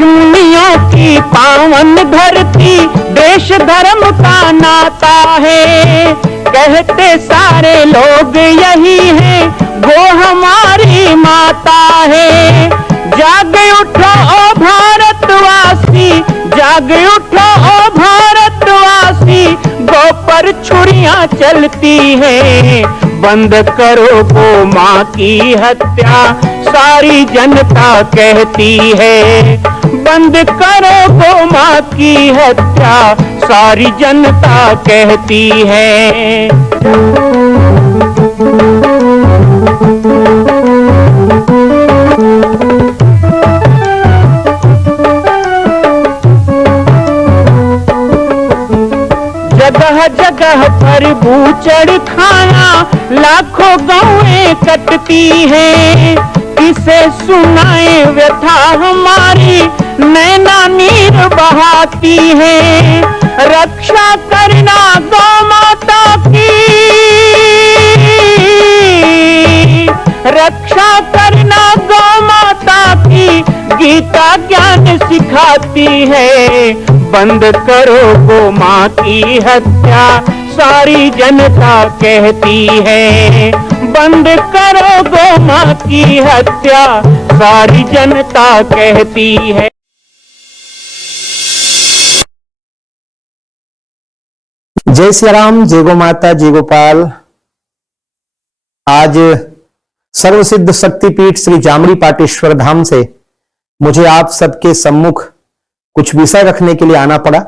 ऋषिमुनियों की पावन धरती, देश धर्म का नाता है। कहते सारे लोग यही है, वो हमारी माता है। जाग उठो ओ भारतवासी, जाग उठो ओ भारतवासी, गौ पर छुरियां चलती हैं। बंद करो गौ माँ की हत्या, सारी जनता कहती है। बंद करो गौ माँ की हत्या, सारी जनता कहती है। जगह जगह पर बूचड़ खाना, लाखों गौएं कटती हैं। किसे सुनाए व्यथा हमारी, नैना नीर बहाती है। रक्षा करना गौ माता की, रक्षा करना गौ माता की, गीता ज्ञान सिखाती है। बंद करो गौ माँ की हत्या, सारी जनता कहती है। बंद करो गौ माँ की हत्या, सारी जनता कहती है। जय श्री राम, जय गो माता, जय गोपाल। आज सर्वसिद्ध शक्तिपीठ श्री जामड़ी पाटेश्वर धाम से मुझे आप सबके सम्मुख कुछ विषय रखने के लिए आना पड़ा।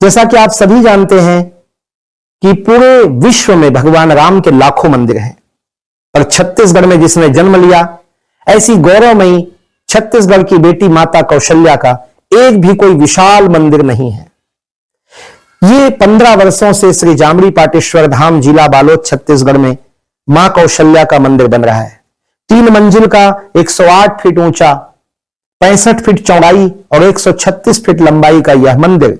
जैसा कि आप सभी जानते हैं कि पूरे विश्व में भगवान राम के लाखों मंदिर हैं, और छत्तीसगढ़ में जिसने जन्म लिया, ऐसी गौरवमयी छत्तीसगढ़ की बेटी माता कौशल्या का एक भी कोई विशाल मंदिर नहीं है। ये 15 वर्षों से श्री जामड़ी पाटेश्वर धाम, जिला बालोद, छत्तीसगढ़ में मां कौशल्या का मंदिर बन रहा है। 3 मंजिल का 108 फीट ऊंचा, 65 फीट चौड़ाई और 136 फीट लंबाई का यह मंदिर,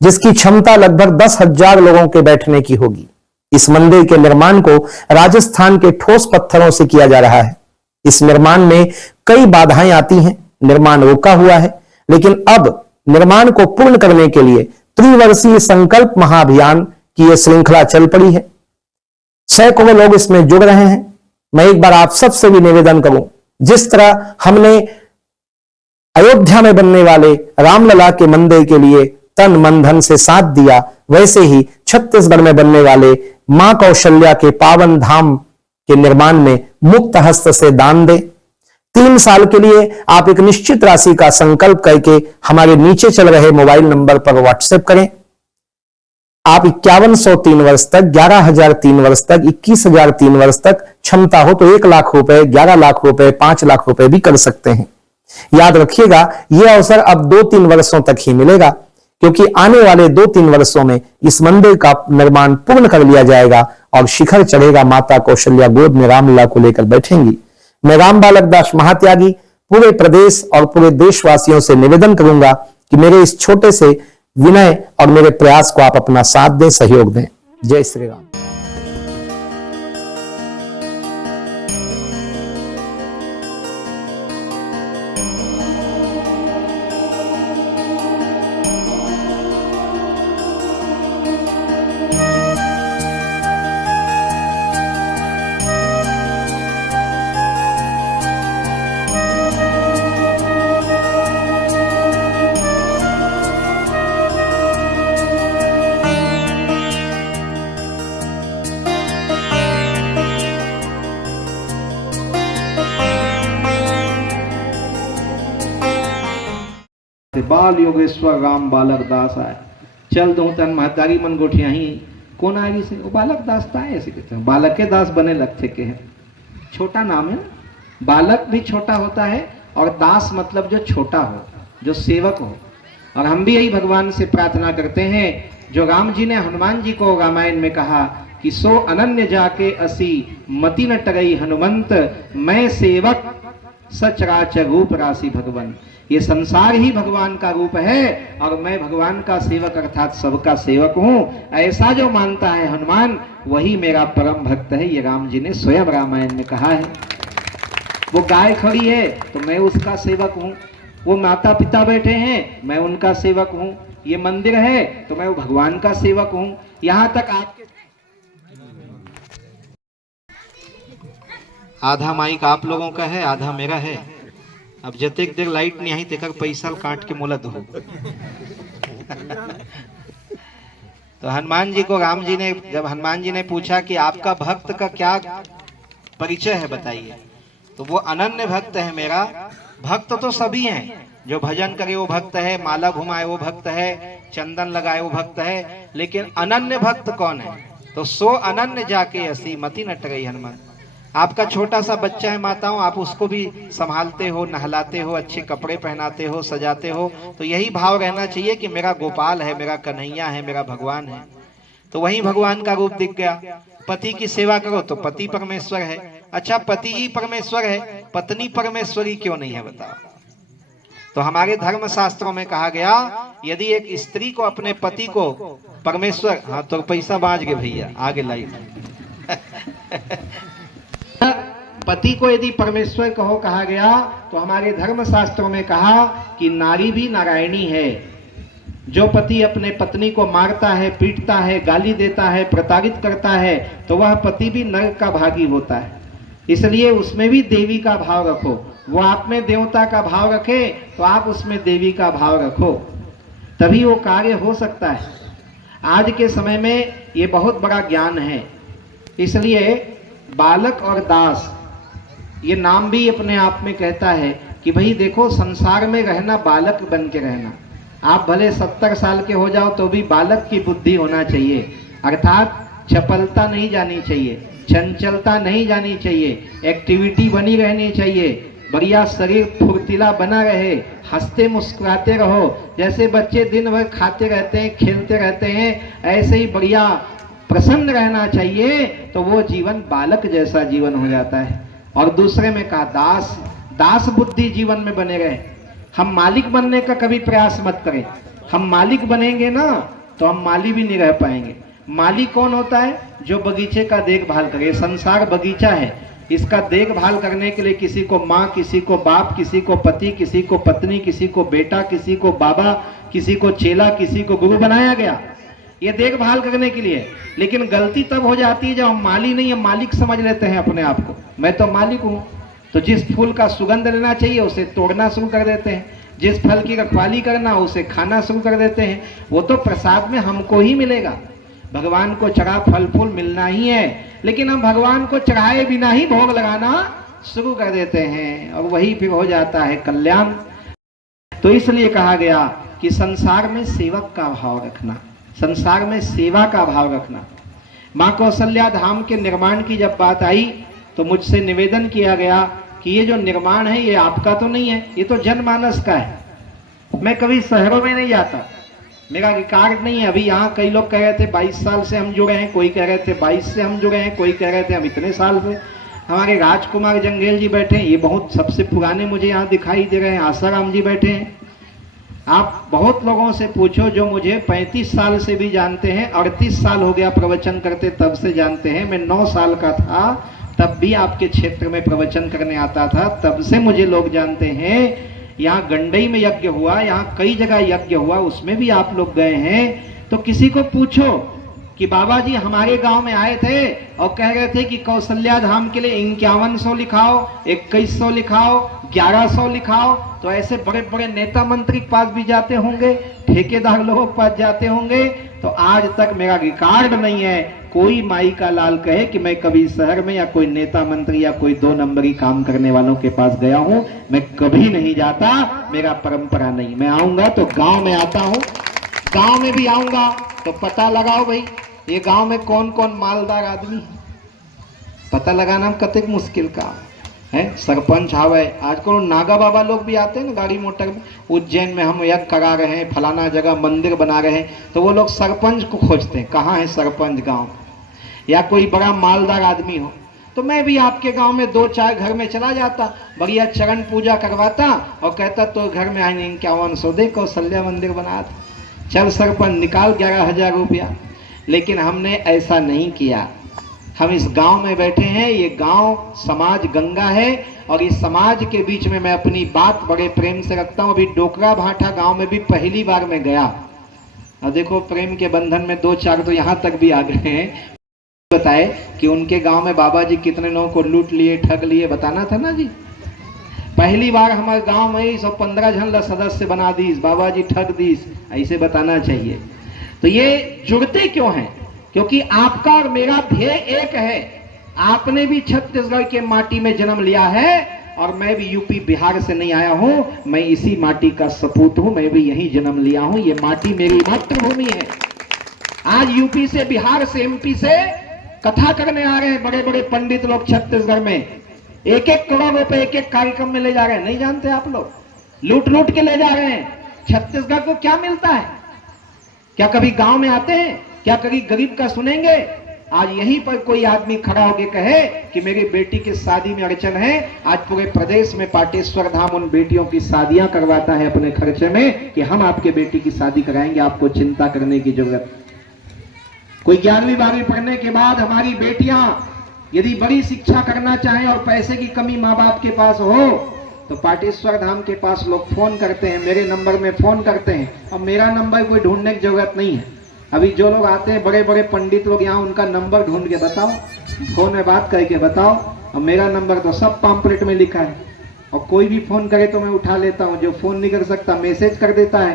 जिसकी क्षमता लगभग 10,000 लोगों के बैठने की होगी। इस मंदिर के निर्माण को राजस्थान के ठोस पत्थरों से किया जा रहा है। इस निर्माण में कई बाधाएं आती हैं, निर्माण रुका हुआ है, लेकिन अब निर्माण को पूर्ण करने के लिए त्रिवर्षीय संकल्प महाअभियान की यह श्रृंखला चल पड़ी है। सैकड़ों लोग इसमें जुड़ रहे हैं। मैं एक बार आप सबसे भी निवेदन करूं, जिस तरह हमने अयोध्या में बनने वाले रामलला के मंदिर के लिए तन मन धन से साथ दिया, वैसे ही छत्तीसगढ़ में बनने वाले मां कौशल्या के पावन धाम के निर्माण में मुक्त हस्त से दान दें। 3 साल के लिए आप एक निश्चित राशि का संकल्प करके हमारे नीचे चल रहे मोबाइल नंबर पर व्हाट्सएप करें। आप 5100 3 वर्ष तक, 11,000 3 वर्ष तक, 21,000 3 वर्ष तक, क्षमता हो तो 1 लाख रुपए, 11 लाख रुपए, 5 लाख रुपए भी कर सकते हैं। याद रखिएगा, यह अवसर अब 2-3 वर्षों तक ही मिलेगा, क्योंकि आने वाले 2-3 वर्षों में इस मंदिर का निर्माण पूर्ण कर लिया जाएगा और शिखर चढ़ेगा। माता कौशल्या गोद में रामलला को लेकर बैठेंगी। मैं राम बालक दास महात्यागी पूरे प्रदेश और पूरे देशवासियों से निवेदन करूंगा कि मेरे इस छोटे से विनय और मेरे प्रयास को आप अपना साथ दें, सहयोग दें। जय श्री राम। बाल योगेश्वर राम बालक दास आए, चल दो तन महतारी मन गोठिया ही कौन आगी से वो बालक दास था ऐसे कहते हैं। बालक के दास बने लगते के हैं, छोटा नाम है। बालक भी छोटा होता है और दास मतलब जो छोटा हो, जो सेवक हो। और हम भी यही भगवान से प्रार्थना करते हैं, जो राम जी ने हनुमान जी को रामायण में कहा कि सो अनन्य जाके असी मति न टरई हनुमंत, मैं सेवक सचराचर रूप राशि भगवान। ये संसार ही भगवान का रूप है और मैं भगवान का सेवक अर्थात सबका सेवक हूँ। ऐसा जो मानता है हनुमान, वही मेरा परम भक्त है। ये राम जी ने स्वयं रामायण में कहा है। वो गाय खड़ी है तो मैं उसका सेवक हूँ, वो माता पिता बैठे हैं, मैं उनका सेवक हूं। ये मंदिर है तो मैं वो भगवान का सेवक हूं। यहां तक आपके आधा माइक आप लोगों का है, आधा मेरा है। अब जतेक देर लाइट नहीं आई तेकर पैसा काट के मोला दो। तो हनुमान जी को राम जी ने, जब हनुमान जी ने पूछा कि आपका भक्त का क्या परिचय है बताइए, तो वो अनन्य भक्त है मेरा। भक्त तो सभी हैं, जो भजन करे वो भक्त है, माला घुमाए वो भक्त है, चंदन लगाए वो भक्त है, लेकिन अनन्य भक्त कौन है? तो सो अनन्य जाके असी मति न टरई हनुमान। आपका छोटा सा बच्चा है माताओं, आप उसको भी संभालते हो, नहलाते हो, अच्छे कपड़े पहनाते हो, सजाते हो, तो यही भाव रहना चाहिए कि मेरा गोपाल है, मेरा कन्हैया है, मेरा भगवान है। तो वही भगवान का रूप दिख गया। पति की सेवा करो तो पति परमेश्वर है। अच्छा, पति ही परमेश्वर है, पत्नी परमेश्वरी क्यों नहीं है बताओ? तो हमारे धर्म शास्त्रों में कहा गया, यदि एक स्त्री को अपने पति को परमेश्वर, हाँ तो पैसा बांच गए भैया, आगे लाइए। पति को यदि परमेश्वर कहो कहा गया, तो हमारे धर्म शास्त्रों में कहा कि नारी भी नारायणी है। जो पति अपने पत्नी को मारता है, पीटता है, गाली देता है, प्रताड़ित करता है, तो वह पति भी नरक का भागी होता है। इसलिए उसमें भी देवी का भाव रखो। वो आप में देवता का भाव रखे तो आप उसमें देवी का भाव रखो, तभी वो कार्य हो सकता है। आज के समय में ये बहुत बड़ा ज्ञान है। इसलिए बालक और दास, ये नाम भी अपने आप में कहता है कि भाई देखो, संसार में रहना बालक बन के रहना। आप भले 70 साल के हो जाओ तो भी बालक की बुद्धि होना चाहिए, अर्थात चपलता नहीं जानी चाहिए, चंचलता नहीं जानी चाहिए, एक्टिविटी बनी रहनी चाहिए, बढ़िया शरीर फुर्तीला बना रहे, हंसते मुस्कुराते रहो। जैसे बच्चे दिन भर खाते रहते हैं, खेलते रहते हैं, ऐसे ही बढ़िया प्रसन्न रहना चाहिए, तो वो जीवन बालक जैसा जीवन हो जाता है। और दूसरे में कहा दास, दास बुद्धि जीवन में बने रहे। हम मालिक बनने का कभी प्रयास मत करें। हम मालिक बनेंगे ना तो हम माली भी नहीं रह पाएंगे। माली कौन होता है? जो बगीचे का देखभाल करे। संसार बगीचा है, इसका देखभाल करने के लिए किसी को माँ, किसी को बाप, किसी को पति, किसी को पत्नी, किसी को बेटा, किसी को बाबा, किसी को चेला, किसी को गुरु बनाया गया, ये देखभाल करने के लिए। लेकिन गलती तब हो जाती है जब हम माली नहीं, हम मालिक समझ लेते हैं अपने आप को। मैं तो मालिक हूँ, तो जिस फूल का सुगंध लेना चाहिए उसे तोड़ना शुरू कर देते हैं, जिस फल की रखवाली करना उसे खाना शुरू कर देते हैं। वो तो प्रसाद में हमको ही मिलेगा, भगवान को चढ़ा फल फूल मिलना ही है, लेकिन हम भगवान को चढ़ाए बिना ही भोग लगाना शुरू कर देते हैं, और वही फिर हो जाता है कल्याण। तो इसलिए कहा गया कि संसार में सेवक का भाव रखना, संसार में सेवा का भाव रखना। माँ कौशल्या धाम के निर्माण की जब बात आई तो मुझसे निवेदन किया गया कि ये जो निर्माण है ये आपका तो नहीं है, ये तो जनमानस का है। मैं कभी शहरों में नहीं जाता, मेरा रिकॉर्ड नहीं है। अभी यहाँ कई लोग कह रहे थे 22 साल से हम जुड़े हैं, कोई कह रहे थे 22 से हम जुड़े हैं, कोई कह रहे थे हम इतने साल से। हमारे राजकुमार जंगेल जी बैठे हैं, ये बहुत सबसे पुराने मुझे यहाँ दिखाई दे रहे हैं। आसाराम जी बैठे हैं। आप बहुत लोगों से पूछो जो मुझे 35 साल से भी जानते हैं, 38 साल हो गया प्रवचन करते तब से जानते हैं। मैं 9 साल का था तब भी आपके क्षेत्र में प्रवचन करने आता था, तब से मुझे लोग जानते हैं। यहाँ गंडई में यज्ञ हुआ, यहाँ कई जगह यज्ञ हुआ, उसमें भी आप लोग गए हैं। तो किसी को पूछो कि बाबा जी हमारे गांव में आए थे और कह रहे थे कि कौशल्या धाम के लिए 5100 लिखाओ, 2100 लिखाओ, 1100 लिखाओ, तो ऐसे बड़े बड़े नेता मंत्री के पास भी जाते होंगे, ठेकेदार लोगों के पास जाते होंगे। तो आज तक मेरा रिकॉर्ड नहीं है कोई माई का लाल कहे कि मैं कभी शहर में या कोई नेता मंत्री या कोई 2 नंबरी काम करने वालों के पास गया हूं। मैं कभी नहीं जाता, मेरा परंपरा नहीं। मैं आऊंगा तो गांव में आता हूं, गांव में भी आऊंगा तो पता लगाओ भाई ये गांव में कौन कौन मालदार आदमी, पता लगाना कतक मुश्किल काम है। सरपंच आवे, आजकल नागा बाबा लोग भी आते हैं ना गाड़ी मोटर में। उज्जैन में हम यज्ञ करा रहे हैं, फलाना जगह मंदिर बना रहे हैं, तो वो लोग सरपंच को खोजते हैं, कहाँ है सरपंच गांव, या कोई बड़ा मालदार आदमी हो। तो मैं भी आपके गांव में 2-4 घर में चला जाता, बढ़िया चरण पूजा करवाता और कहता तो घर में आए 5100 दे, कौशल्या मंदिर बना था, चल सरपंच निकाल 11,000 रुपया। लेकिन हमने ऐसा नहीं किया। हम इस गांव में बैठे हैं, ये गांव समाज गंगा है और इस समाज के बीच में मैं अपनी बात बड़े प्रेम से रखता हूं। अभी डोकरा भाठा गांव में भी पहली बार मैं गया और देखो प्रेम के बंधन में 2-4 तो यहां तक भी आ गए हैं। बताए कि उनके गांव में बाबा जी कितने लोगों को लूट लिए, ठग लिए, बताना था ना जी। पहली बार हमारे गांव में 115 जन सदस्य बना दीस, बाबा जी ठग दीस, ऐसे बताना चाहिए। तो ये जुड़ते क्यों हैं? क्योंकि आपका और मेरा ध्येय एक है। आपने भी छत्तीसगढ़ के माटी में जन्म लिया है और मैं भी यूपी बिहार से नहीं आया हूं, मैं इसी माटी का सपूत हूं, मैं भी यहीं जन्म लिया हूं। ये माटी मेरी मातृभूमि है। आज यूपी से, बिहार से, एमपी से कथा करने आ रहे हैं बड़े बड़े पंडित लोग छत्तीसगढ़ में। 1-1 करोड़ रुपए एक कार्यक्रम में ले जा रहे हैं। नहीं जानते आप लोग? लूट लूट के ले जा रहे हैं। छत्तीसगढ़ को क्या मिलता है? क्या कभी गांव में आते हैं? क्या कभी गरीब का सुनेंगे? आज यहीं पर कोई आदमी खड़ा होकर कहे कि मेरी बेटी की शादी में अड़चन है। आज पूरे प्रदेश में पाटेश्वर धाम उन बेटियों की शादियां करवाता है अपने खर्चे में कि हम आपके बेटी की शादी कराएंगे, आपको चिंता करने की जरूरत। कोई 11वीं 12वीं पढ़ने के बाद हमारी बेटियां यदि बड़ी शिक्षा करना चाहें और पैसे की कमी माँ बाप के पास हो तो पाटेश्वर धाम के पास लोग फोन करते हैं, मेरे नंबर में फोन करते हैं। और मेरा नंबर कोई ढूंढने की जरूरत नहीं है। अभी जो लोग आते हैं बड़े बड़े पंडित लोग यहाँ, उनका नंबर ढूंढ के बताओ, फोन में बात करके बताओ। और मेरा नंबर तो सब पॉम्पलेट में लिखा है और कोई भी फोन करे तो मैं उठा लेता हूँ। जो फोन नहीं कर सकता मैसेज कर देता है।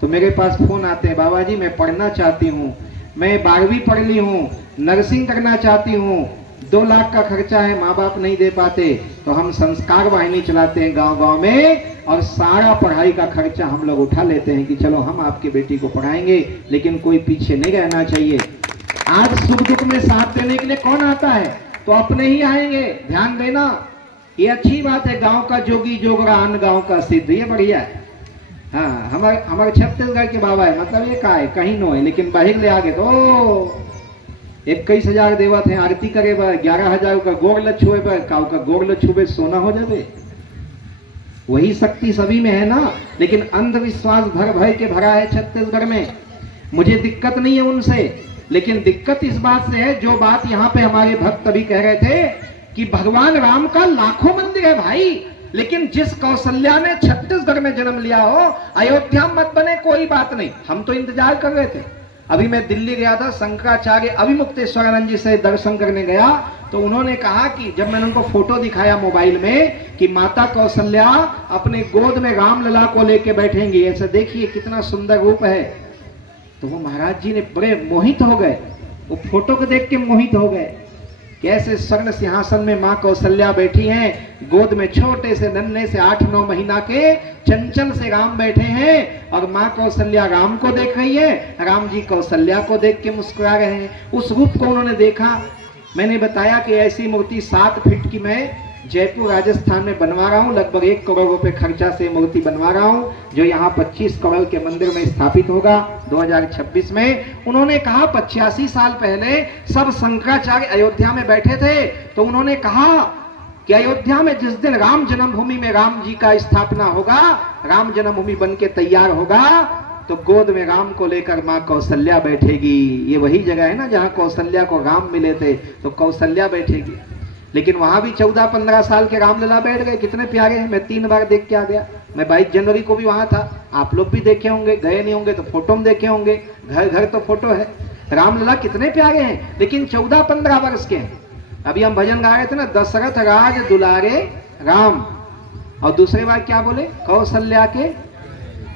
तो मेरे पास फोन आते हैं, बाबा जी मैं पढ़ना चाहती हूँ, मैं 12वीं पढ़ ली हूँ, नर्सिंग करना चाहती हूँ, 2 लाख का खर्चा है, माँ बाप नहीं दे पाते। तो हम संस्कार वाहिनी चलाते हैं गांव गांव में और सारा पढ़ाई का खर्चा हम लोग उठा लेते हैं कि चलो हम आपकी बेटी को पढ़ाएंगे। लेकिन कोई पीछे नहीं रहना चाहिए। आज सुख दुख में साथ देने के लिए कौन आता है? तो अपने ही आएंगे। ध्यान देना, ये अच्छी बात है। गांव का जोगी जोगरा अन्न गांव का सिद्ध, ये बढ़िया है। हाँ, हमारे छत्तीसगढ़ के बाबा है, मतलब ये का है कहीं नो है, लेकिन बाहर ले आगे तो 21,000 देवत है आरती करे बा, 11,000 का गोड़ लछुए बा, काउ का गोड़ लछुए सोना हो जावे। वही शक्ति सभी में है ना। लेकिन अंधविश्वास भर भय के भरा है छत्तीसगढ़ में। मुझे दिक्कत नहीं है उनसे, लेकिन दिक्कत इस बात से है, जो बात यहाँ पे हमारे भक्त अभी कह रहे थे कि भगवान राम का लाखों मंदिर है भाई, लेकिन जिस कौशल्या ने छत्तीसगढ़ में जन्म लिया हो, अयोध्या मत बने कोई बात नहीं। हम तो इंतजार कर रहे थे। अभी मैं दिल्ली गया था, शंकराचार्य अभिमुक्तेश्वरानंद जी से दर्शन करने गया तो उन्होंने कहा कि जब मैंने उनको फोटो दिखाया मोबाइल में कि माता कौशल्या अपने गोद में राम लला को लेके बैठेंगी, ऐसा देखिए कितना सुंदर रूप है। तो वो महाराज जी ने बड़े मोहित हो गए, वो फोटो को देख के मोहित हो गए। कैसे स्वर्ण सिंहासन में माँ कौशल्या बैठी हैं, गोद में छोटे से नन्हे से 8-9 महीना के चंचल से राम बैठे हैं और माँ कौशल्या राम को देख रही है, राम जी कौशल्या को देख के मुस्कुरा रहे हैं। उस रूप को उन्होंने देखा। मैंने बताया कि ऐसी मूर्ति 7 फीट की मैं जयपुर राजस्थान में बनवा रहा हूँ। लगभग 1 करोड़ रुपए खर्चा से मूर्ति बनवा रहा हूँ, जो यहाँ 25 करोड़ के मंदिर में स्थापित होगा 2026 में। उन्होंने कहा 85 साल पहले सब शंकराचार्य अयोध्या में बैठे थे, तो उन्होंने कहा कि अयोध्या में जिस दिन राम जन्मभूमि में राम जी का स्थापना होगा, राम जन्मभूमि बन के तैयार होगा, तो गोद में राम को लेकर माँ कौशल्या बैठेगी। ये वही जगह है ना जहाँ कौशल्या को राम मिले थे, तो कौशल्या बैठेगी। लेकिन वहां भी 14-15 साल के रामलला बैठ गए, कितने प्यारे हैं। मैं 3 बार देख के आ गया। मैं 22 जनवरी को भी वहां था, आप लोग भी देखे होंगे, गए नहीं होंगे तो फोटो में देखे होंगे, घर घर तो फोटो है। रामलला कितने प्यारे हैं, लेकिन 14-15 वर्ष के हैं। अभी हम भजन गा रहे थे ना, दशरथ राज दुलारे राम, और दूसरे बार क्या बोले, कौशल्या के।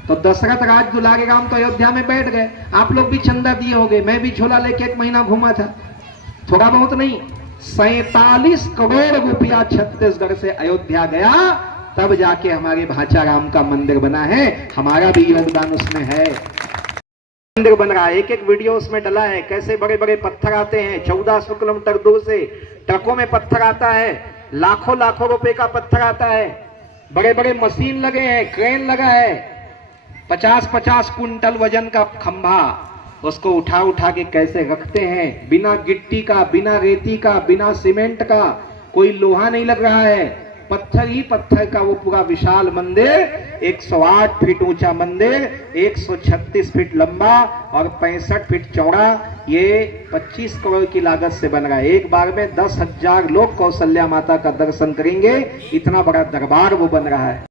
तो दशरथ राज दुलारे राम तो अयोध्या में बैठ गए। आप लोग भी चंदा दिए होंगे, मैं भी झोला लेके 1 महीना घूमा था, थोड़ा बहुत नहीं। 47 करोड़ रुपया छत्तीसगढ़ से अयोध्या गया, तब जाके हमारे भाचा राम का मंदिर बना है। हमारा भी योगदान उसमें है। मंदिर बन रहा है, एक वीडियो उसमें डला है, कैसे बड़े बड़े पत्थर आते हैं 1400 किलोमीटर दूर से, ट्रकों में पत्थर आता है, लाखों लाखों रुपए का पत्थर आता है, बड़े बड़े मशीन लगे हैं, क्रेन लगा है, 50-50 कुंटल वजन का खंभा, उसको उठा उठा के कैसे रखते हैं, बिना गिट्टी का, बिना रेती का, बिना सीमेंट का, कोई लोहा नहीं लग रहा है, पत्थर ही पत्थर का वो पूरा विशाल मंदिर, 108 फीट ऊंचा मंदिर, 136 फीट लंबा और 65 फीट चौड़ा, ये 25 करोड़ की लागत से बन रहा है। एक बार में 10,000 लोग कौशल्या माता का दर्शन करेंगे, इतना बड़ा दरबार वो बन रहा है।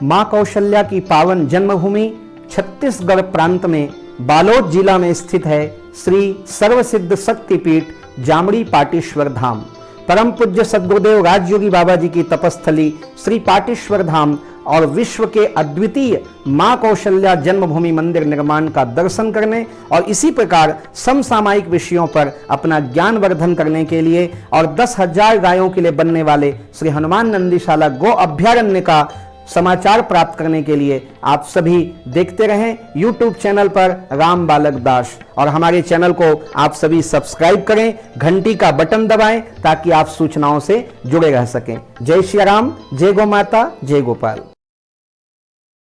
मां कौशल्या की पावन जन्मभूमि छत्तीसगढ़ प्रांत में बालोद जिला में स्थित है श्री सर्वसिद्ध शक्तिपीठ जामड़ी पाटेश्वर धाम। परम पूज्य सद्गुरुदेव राजयोगी बाबा जी की तपस्थली श्री पाटेश्वर धाम और विश्व के अद्वितीय मां कौशल्या जन्मभूमि मंदिर निर्माण का दर्शन करने और इसी प्रकार समसामयिक विषयों पर अपना ज्ञान वर्धन करने के लिए और 10,000 गायों के लिए बनने वाले श्री हनुमान नंदीशाला गो अभ्यारण्य का समाचार प्राप्त करने के लिए आप सभी देखते रहें YouTube चैनल पर राम बालक दास, और हमारे चैनल को आप सभी सब्सक्राइब करें, घंटी का बटन दबाएं ताकि आप सूचनाओं से जुड़े रह सकें। जय श्री राम, जय गौ माता, जय गोपाल।